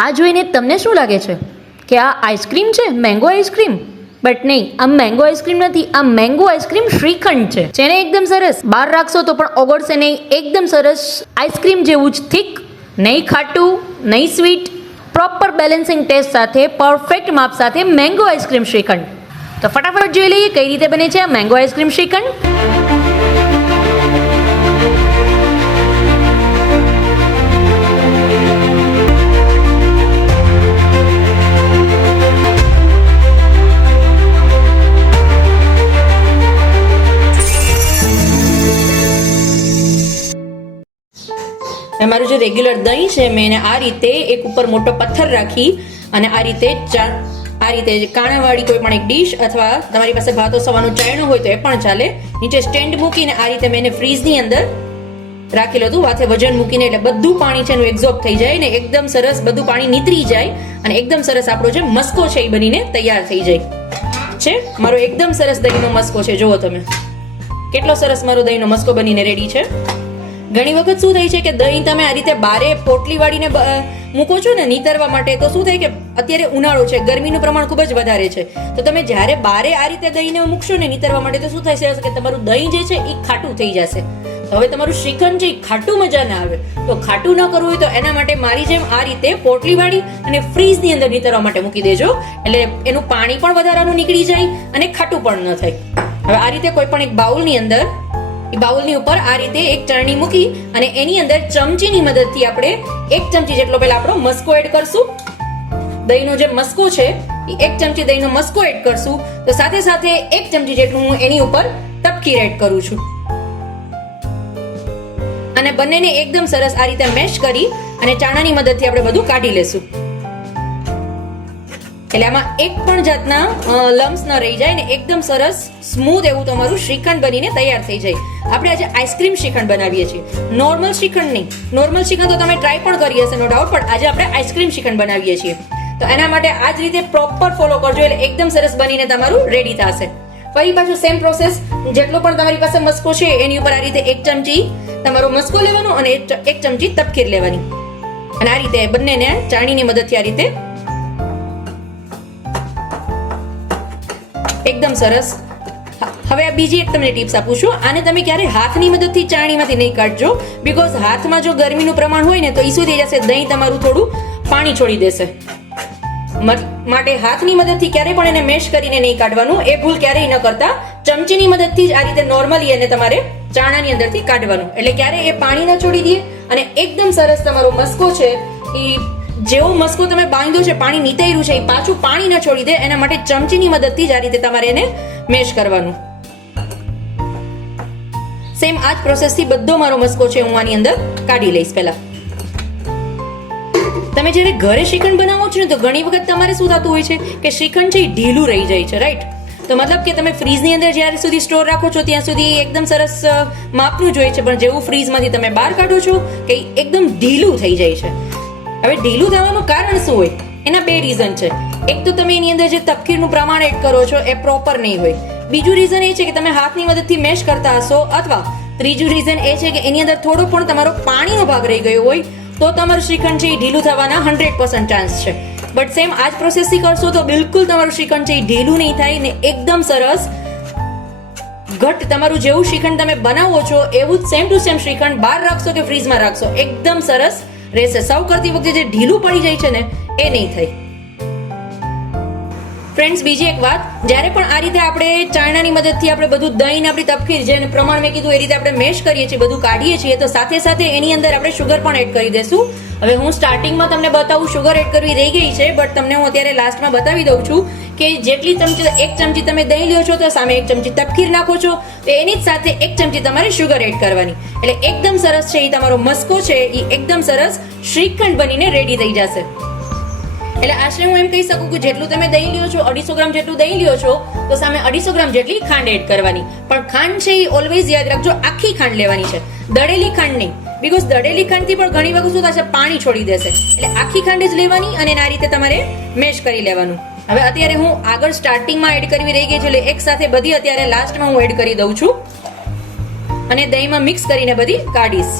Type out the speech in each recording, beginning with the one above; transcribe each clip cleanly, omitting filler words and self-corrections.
આ જોઈને તમને શું લાગે છે કે આ આઈસ્ક્રીમ છે, મેંગો આઈસ્ક્રીમ? બટ નહીં, આ મેંગો આઈસ્ક્રીમ નથી, આ મેંગો આઈસ્ક્રીમ શ્રીખંડ છે, જેને એકદમ સરસ બહાર રાખશો તો પણ ઓગળશે નહીં. એકદમ સરસ આઈસ્ક્રીમ જેવું જ થીક, નહીં ખાટું નહીં સ્વીટ, પ્રોપર બેલેન્સિંગ ટેસ્ટ સાથે, પરફેક્ટ માપ સાથે મેંગો આઈસ્ક્રીમ શ્રીખંડ. તો ફટાફટ જોઈ લઈએ કઈ રીતે બને છે આ મેંગો આઈસ્ક્રીમ શ્રીખંડ. મારું જે રેગ્યુલર દહીં છે મેં એને આ રીતે એક ઉપર મોટો પથ્થર રાખી અને આ રીતે કાણાવાળી કોઈ પણ એક ડીશ અથવા તમારી પાસે ભાતો સવાનું ચાયણું હોય તો એ પણ ચાલે, નીચે સ્ટેન્ડ મૂકીને આ રીતે મેં એને ફ્રીઝની અંદર રાખેલું હતું. માથે વજન મૂકીને એટલે બધું પાણી છે એનું એબ્ઝોર્બ થઈ જાય ને એકદમ સરસ બધું પાણી નીતરી જાય અને એકદમ સરસ આપણો જે મસ્કો છે એ બનીને તૈયાર થઈ જાય છે. મારો એકદમ સરસ દહીંનો મસ્કો છે, જુઓ તમે કેટલો સરસ મારો દહીંનો મસ્કો બનીને રેડી છે. ઘણી વખત શું થાય છે કે દહીં તમે આ રીતે બારે પોટલી વાળીને મૂકો છો ને નીતરવા માટે, તો શું થાય કે અત્યારે ઉનાળો છે, ગરમીનું પ્રમાણ ખૂબ જ વધારે છે, તો તમે જ્યારે બારે આ રીતે દહીંને મૂકશો ને નીતરવા માટે તો શું થાય છે કે તમારું દહીં જે છે એ ખાટું થઈ જશે. હવે તમારું શ્રીખંડ છે એ ખાટું મજા ના આવે, તો ખાટું ન કરવું હોય તો એના માટે મારી જેમ આ રીતે પોટલી વાળી અને ફ્રીઝની અંદર નીતરવા માટે મૂકી દેજો, એટલે એનું પાણી પણ વધારાનું નીકળી જાય અને ખાટું પણ ન થાય. હવે આ રીતે કોઈ પણ એક બાઉલની અંદર બાઉલની ઉપર આ રીતે એક ચાળણી મૂકી અને એની અંદર ચમચીની મદદથી આપણે 1 ચમચી જેટલો પહેલા આપણો મસ્કો એડ કરશું. દહીંનો જે મસ્કો છે એ 1 ચમચી દહીંનો મસ્કો એડ કરશું, તો સાથે સાથે 1 ચમચી જેટલું હું એની ઉપર તપકીર એડ કરું છું અને બંનેને એકદમ સરસ આ રીતે મેશ કરી અને ચાણાની મદદથી આપણે બધું કાઢી લેશું, એટલે આમાં એક પણ જાતના લમ્સ ન રહી જાય ને એકદમ સરસ સ્મૂથ એવું તમારું શ્રીખંડ બનીને તૈયાર થઈ જાય. આપણે આજે આઈસ્ક્રીમ શ્રીખંડ બનાવીએ છીએ, નોર્મલ શ્રીખંડ નહીં. નોર્મલ શ્રીખંડ તો તમે ટ્રાય પણ કરી હશે નો ડાઉટ, પણ આજે આપણે આઈસ્ક્રીમ શ્રીખંડ બનાવીએ છીએ, તો એના માટે આ જ રીતે પ્રોપર ફોલો કરજો એટલે એકદમ સરસ બનીને તમારું રેડી થશે. ફરી પાછું સેમ પ્રોસેસ, જેટલો પણ તમારી પાસે મસ્કો છે એની ઉપર આ રીતે 1 ચમચી તમારો મસ્કો લેવાનો અને 1 ચમચી તપકીર લેવાની અને આ રીતે બંનેને ચાળણીની મદદથી આ રીતે એકદમ સરસ. હવે આ બીજી એક તમને ટિપ્સ આપું છું, આને તમે ક્યારે હાથની મદદથી ચાળણીમાંથી નહીં કાઢજો, બીકોઝ હાથમાં જો ગરમીનું પ્રમાણ હોય ને તો ઈ શું થઈ જશે, દહીં તમારું થોડું પાણી છોડી દેશે. માટે હાથની મદદથી ક્યારે પણ એને મેશ કરીને નહીં કાઢવાનું, એ ભૂલ ક્યારેય ન કરતા. ચમચીની મદદથી જ આ રીતે નોર્મલી એને તમારે ચાણાની અંદરથી કાઢવાનું, એટલે ક્યારે એ પાણી ન છોડી દે અને એકદમ સરસ તમારો મસ્કો છે એ જેવો મસ્કો તમે બાંધ્યો છે, પાણી નીતર્યું છે, એ પાછું પાણી ન છોડી દે એના માટે ચમચીની મદદથી જ આ રીતે તમારે એને મેશ કરવાનું. સેમ આ જ પ્રોસેસથી બધો મારો મસ્કો છે હું આની અંદર કાઢી લઈશ. પહેલા તમે જ્યારે ઘરે શ્રીખંડ બનાવો છો ને તો ઘણી વખત તમારે શું થતું હોય છે કે શ્રીખંડ છે એ ઢીલું રહી જાય છે, રાઈટ? તો મતલબ કે તમે ફ્રીઝની અંદર જ્યારે સુધી સ્ટોર રાખો છો ત્યાં સુધી એકદમ સરસ માપનું જોઈએ છે, પણ જેવું ફ્રીઝમાંથી તમે બહાર કાઢો છો કે એકદમ ઢીલું થઈ જાય છે. હવે ઢીલું થવાનું કારણ શું હોય? એના 2 રીઝન છે. એક તો તમે એની અંદર જે તપકીરનું પ્રમાણ એડ કરો છો એ પ્રોપર નહીં હોય. બીજું રીઝન એ છે કે તમે હાથની મદદથી મેશ કરતા હશો, અથવા ત્રીજું રીઝન એ છે કે એની અંદર થોડો પણ તમારો પાણીનો ભાગ રહી ગયો હોય તો તમારું શ્રીખંડ છે એ ઢીલું થવાના 100% ચાન્સ છે. બટ સેમ આ જ પ્રોસેસથી કરશો તો બિલકુલ તમારું શ્રીખંડ છે એ ઢીલું નહીં થાય ને એકદમ સરસ ઘટ તમારું જેવું શ્રીખંડ તમે બનાવો છો એવું જ સેમ ટુ સેમ શ્રીખંડ બહાર રાખશો કે ફ્રીઝમાં રાખશો એકદમ સરસ રહેશે. સર્વ કરતી વખતે જે ઢીલું પડી જાય છે ને એ નહીં થાય. ફ્રેન્ડ્સ, બીજી એક વાત, જ્યારે પણ આ રીતે આપણે ચાળણાની મદદથી આપણે બધું દહીં આપણી તપકીર જે પ્રમાણ મેં કીધું એ રીતે આપણે મેશ કરીએ છીએ, બધું કાઢીએ છીએ, તો સાથે સાથે એની અંદર આપણે શુગર પણ એડ કરી દેશું. હવે હું સ્ટાર્ટિંગમાં તમને બતાવું શુગર એડ કરવી રહી ગઈ છે, બટ તમને હું અત્યારે લાસ્ટમાં બતાવી દઉં છું કે જેટલી ચમચી 1 ચમચી તમે દહીં લ્યો છો તો સામે 1 ચમચી તપકીર નાખો છો તો એની જ સાથે 1 ચમચી તમારે શુગર એડ કરવાની, એટલે એકદમ સરસ છે એ તમારો મસ્કો છે એ એકદમ સરસ શ્રીખંડ બનીને રેડી થઈ જશે. એટલે આશરે હું એમ કહી શકું કે જેટલું તમે દહીં લ્યો છો 250 ગ્રામ જેટલું દહીં લ્યો છો તો સામે 250 ગ્રામ જેટલી ખાંડ એડ કરવાની. પણ ખાંડ છે એ ઓલવેઝ યાદ રાખજો આખી ખાંડ લેવાની છે, દળેલી ખાંડ નહીં, બીકોઝ દળેલી ખાંડથી પણ ઘણી વખત શું થશે, પાણી છોડી દેશે. એટલે આખી ખાંડ જ લેવાની અને આ રીતે તમારે મેશ કરી લેવાનું. હવે અત્યારે હું આગળ સ્ટાર્ટિંગમાં એડ કરવી રહી ગઈ છે, એટલે એક સાથે બધી અત્યારે લાસ્ટમાં હું એડ કરી દઉં છું અને દહીંમાં મિક્સ કરીને બધી કાઢીશ.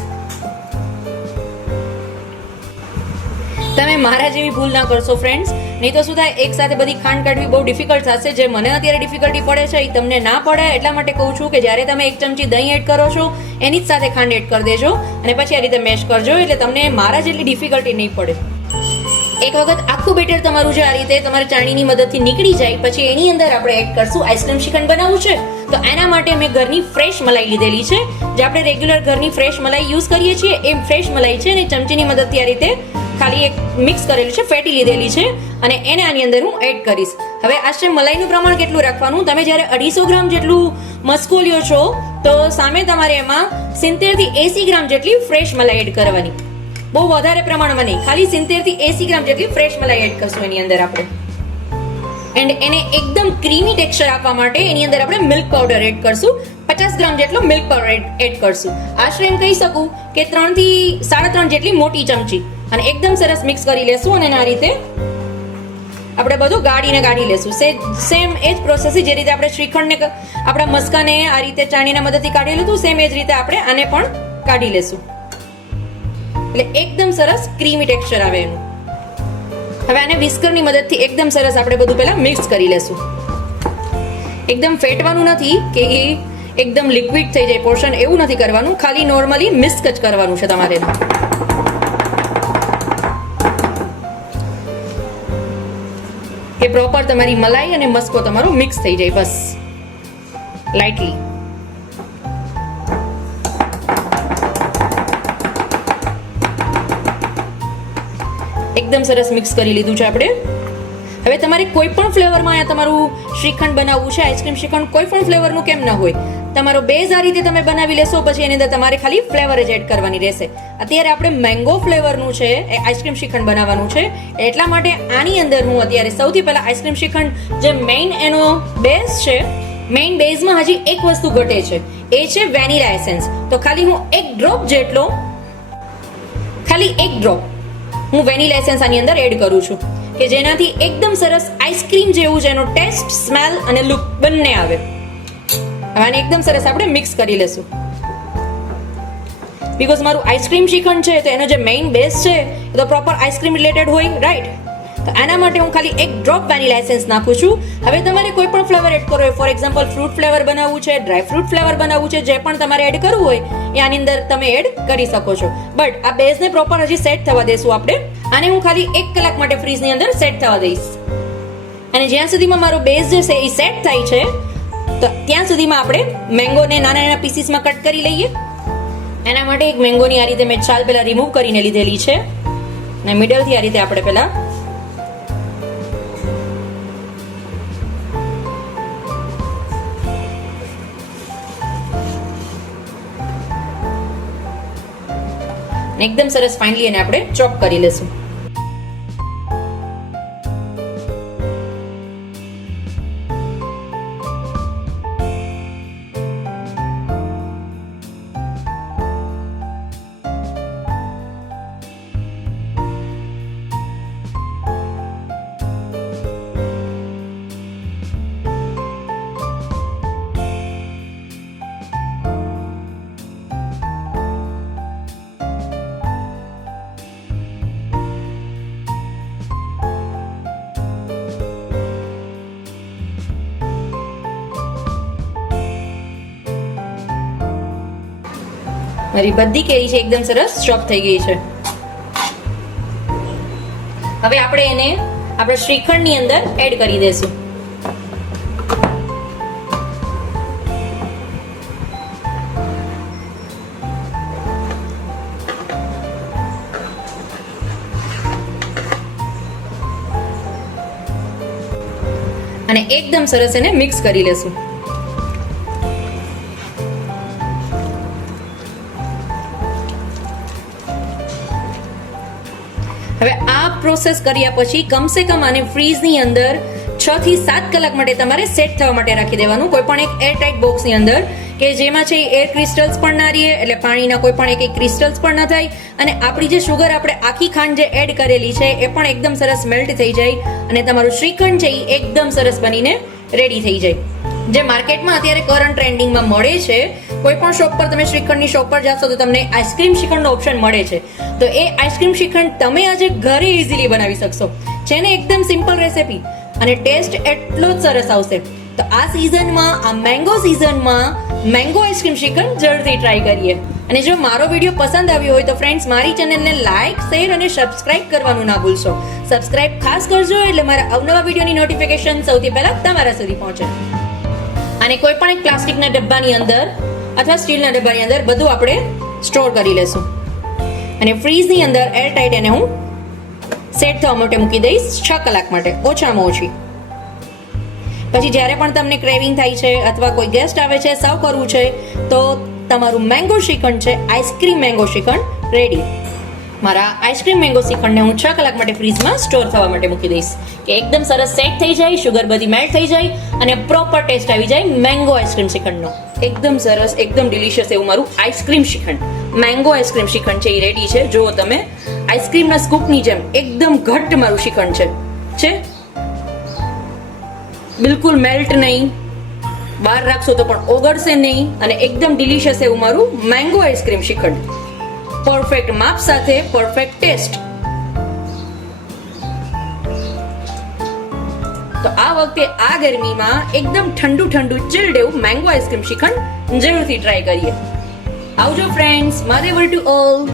તમે મારા જેવી ભૂલ ના કરશો ફ્રેન્ડ્સ, નહીં તો શું થાય, એક સાથે બધી ખાંડ કાઢવી બહુ ડિફિકલ્ટ થશે. જે મને અત્યારે ડિફિકલ્ટી પડે છે એ તમને ના પડે એટલા માટે કહું છું કે જ્યારે તમે 1 ચમચી દહીં એડ કરો છો એની જ સાથે ખાંડ એડ કરી દેજો અને પછી આ રીતે મેશ કરજો, એટલે તમને મારા જેટલી ડિફિકલ્ટી નહીં પડે. એક વખત આખું બેટર તમારું જે આ રીતે તમારે ચાળણીની મદદથી નીકળી જાય પછી એની અંદર આપણે એડ કરશું આઈસ્ક્રીમ શ્રીખંડ બનાવવું છે. તો એના માટે મેં ઘરની ફ્રેશ મલાઈ લીધેલી છે, જે આપણે રેગ્યુલર ઘરની ફ્રેશ મલાઈ યુઝ કરીએ છીએ એ ફ્રેશ મલાઈ છે અને ચમચીની મદદથી આ રીતે ખાલી એક મિક્સ કરેલું છે, ફેટી લીધેલી છે અને એને આની અંદર હું એડ કરીશ. હવે આ છે મલાઈનું પ્રમાણ કેટલું રાખવાનું. તમે જ્યારે 250 ગ્રામ જેટલું મસ્કો લ્યો છો તો સામે તમારે એમાં 70 થી 80 ગ્રામ જેટલી ફ્રેશ મલાઈ એડ કરવાની. બહુ વધારે પ્રમાણમાં નહીં, ખાલી 70 થી 80 ગ્રામ જેટલી ફ્રેશ મલાઈ એડ કરશું એની અંદર આપણે. એન્ડ એને એકદમ ક્રીમી ટેક્સચર આપવા માટે એની અંદર આપણે મિલ્ક પાવડર એડ કરશું. 50 ગ્રામ જેટલો મિલ્ક પાવડર એડ કરશું. આશરે એમ કહી શકું કે 3 થી 3.5 જેટલી મોટી ચમચી, અને એકદમ સરસ મિક્સ કરી લેશું અને આ રીતે આપણે બધું કાઢી લેશું. સેમ એ જ પ્રોસેસ જે રીતે આપણે શ્રીખંડને આપણા મસ્કાને આ રીતે ચાણીના મદદથી કાઢેલું હતું, સેમ એ જ રીતે આપણે આને પણ કાઢી લેશું. એટલે એકદમ સરસ ક્રીમી ટેક્સચર આવે એનું. હવે આને વિસ્કરની મદદથી એકદમ સરસ આપણે બધું પહેલા મિક્સ કરી લેશું. એકદમ ફેટવાનું નથી કે એકદમ લિક્વિડ થઈ જાય પોર્શન, એવું નથી કરવાનું, ખાલી નોર્મલી મિક્સ જ કરવાનું છે તમારે. કે પ્રોપર તમારી મલાઈ અને મસ્કો તમારો મિક્સ થઈ જાય, બસ લાઇટલી. એકદમ સરસ મિક્સ કરી લીધું છે આપણે. હવે તમારે કોઈ પણ ફ્લેવરમાં અહીંયા તમારું શ્રીખંડ બનાવવું છે, આઈસ્ક્રીમ શ્રીખંડ કોઈ પણ ફ્લેવરનું કેમ ન હોય, તમારો બેઝ આ રીતે તમે બનાવી લેશો પછી એની અંદર તમારે ખાલી ફ્લેવર જ એડ કરવાની રહેશે. અત્યારે આપણે મેંગો ફ્લેવરનું છે એ આઈસ્ક્રીમ શ્રીખંડ બનાવવાનું છે, એટલા માટે આની અંદર હું અત્યારે સૌથી પહેલા આઈસ્ક્રીમ શ્રીખંડ જે મેઇન એનો બેઝ છે, મેઇન બેઝમાં હજી એક વસ્તુ ઘટે છે, એ છે વેનીલા એસેન્સ. તો ખાલી હું એક ડ્રોપ હું વેનીલા એસેન્સ આની અંદર એડ કરું છું કે જેનાથી એકદમ સરસ આઈસ્ક્રીમ જેવું છે એનો ટેસ્ટ, સ્મેલ અને લુક બંને આવે. હવે આને એકદમ સરસ આપણે મિક્સ કરી લેશું. બીકોઝ મારું આઈસ્ક્રીમ શ્રીખંડ છે તો એનો જે મેઇન બેઝ છે એ તો પ્રોપર આઈસ્ક્રીમ રિલેટેડ હોય, રાઈટ? તો એના માટે હું ખાલી એક ડ્રોપ વેનીલા એસેન્સ નાખું છું. હવે તમારે કોઈ પણ ફ્લેવર એડ કરવો હોય, ફોર એક્ઝામ્પલ ફ્રૂટ ફ્લેવર બનાવવું છે, ડ્રાય ફ્રૂટ ફ્લેવર બનાવવું છે, જે પણ તમારે એડ કરવું હોય એ આની અંદર તમે એડ કરી શકો છો. બટ આ બેઝને પ્રોપર હજી સેટ થવા દેશું આપણે. આને હું ખાલી 1 કલાક માટે ફ્રીઝની અંદર સેટ થવા દઈશ. અને જ્યાં સુધીમાં મારો બેઝ જે છે એ સેટ થાય છે તો ત્યાં સુધીમાં આપણે મેંગોને નાના નાના પીસીસમાં કટ કરી લઈએ. એના માટે એક મેંગોની આ રીતે મેં છાલ પહેલા રિમૂવ કરીને લીધેલી છે અને મિડલથી આ રીતે આપણે પહેલા એકદમ સરસ ફાઇનલી એને આપણે ચોપ કરી લેશું. મારી બધી કેરી છે એકદમ સરસ ચોપ થઈ ગઈ છે. હવે આપણે એને આપણા શ્રીખંડની અંદર એડ કરી દેશું. અને એકદમ સરસ એને મિક્સ કરી લેશું. હવે આ પ્રોસેસ કર્યા પછી કમસે કમ આને ફ્રીઝની અંદર 6 થી 7 કલાક માટે તમારે સેટ થવા માટે રાખી દેવાનું, કોઈ પણ એક એરટાઇટ બોક્સની અંદર કે જેમાં છે એર ક્રિસ્ટલ્સ પણ ના રહે, એટલે પાણીના કોઈ પણ એક ક્રિસ્ટલ્સ પણ ન થાય અને આપણી જે શુગર આપણે આખી ખાંડ જે એડ કરેલી છે એ પણ એકદમ સરસ મેલ્ટ થઈ જાય અને તમારું શ્રીખંડ છે એ એકદમ સરસ બનીને રેડી થઈ જાય. જે માર્કેટમાં અત્યારે કરંટ ટ્રેન્ડિંગમાં મળે છે કોઈ પણ શોપ પર તમે શ્રીખંડની શોપ પર જશો તો તમને આઈસ્ક્રીમ શ્રીખંડનો ઓપ્શન મળે છે. તો એ આઈસ્ક્રીમ શ્રીખંડ તમે આજે ઘરે ઇઝીલી બનાવી શકશો. છે ને એકદમ સિમ્પલ રેસિપી અને ટેસ્ટ એટલો જ સરસ આવશે. તો આ સિઝનમાં, આ મેંગો સિઝનમાં મેંગો આઈસ્ક્રીમ શ્રીખંડ જરૂરથી ટ્રાય કરીએ. અને જો મારો વિડીયો પસંદ આવ્યો હોય તો ફ્રેન્ડ્સ મારી ચેનલને લાઈક, શેર અને સબસ્ક્રાઇબ કરવાનું ના ભૂલશો. સબસ્ક્રાઇબ ખાસ કરજો એટલે મારા અવનવા વિડીયોની નોટિફિકેશન સૌથી પહેલા તમારા સુધી પહોંચે. અને કોઈ પણ એક પ્લાસ્ટિકના ડબ્બાની અંદર અથવા સ્ટીલના ડબ્બાની અંદર બધું આપણે સ્ટોર કરી લેશું. અને ફ્રીઝની અંદર એરટાઈટ એને હું સેટ થવા માટે મૂકી દઈશ 6 કલાક માટે, ઓછામાં ઓછી. પછી જ્યારે પણ તમને ક્રેવિંગ થાય છે અથવા કોઈ ગેસ્ટ આવે છે, સર્વ કરવું છે, તો તમારું મેંગો શ્રીખંડ છે, આઈસ્ક્રીમ મેંગો શ્રીખંડ રેડી. મારા આઈસ્ક્રીમ મેંગો શ્રીખંડને હું 6 કલાક માટે ફ્રીઝમાં સ્ટોર થવા માટે મૂકી દઈશ કે એકદમ સરસ સેટ થઈ જાય, શુગર બધી મેલ્ટ થઈ જાય અને પ્રોપર ટેસ્ટ આવી જાય મેંગો આઈસ્ક્રીમ શ્રીખંડનો. એકદમ સરસ, એકદમ ડિલિશિયસ એવું મારું ice cream shrikhand, mango ice cream shrikhand છે એ રેડી છે. જુઓ તમે, આઈસ્ક્રીમના સ્કૂપની જેમ એકદમ ઘટ્ટ મારું શ્રીખંડ છે. બિલકુલ મેલ્ટ નહીં, બહાર રાખશો તો પણ ઓગળશે નહીં અને એકદમ ડિલિશિયસ એવું મારું મેંગો આઈસ્ક્રીમ શ્રીખંડ. પરફેક્ટ માપ સાથે પરફેક્ટ ટેસ્ટ. તો આ વખતે આ ગરમીમાં એકદમ ઠંડુ ઠંડુ ચિલ્ડ એવું મેંગો આઈસ્ક્રીમ શ્રીખંડ જરૂરથી ટ્રાય કરીએ. આવજો ફ્રેન્ડ્સ, માદેવર ટુ ઓલ.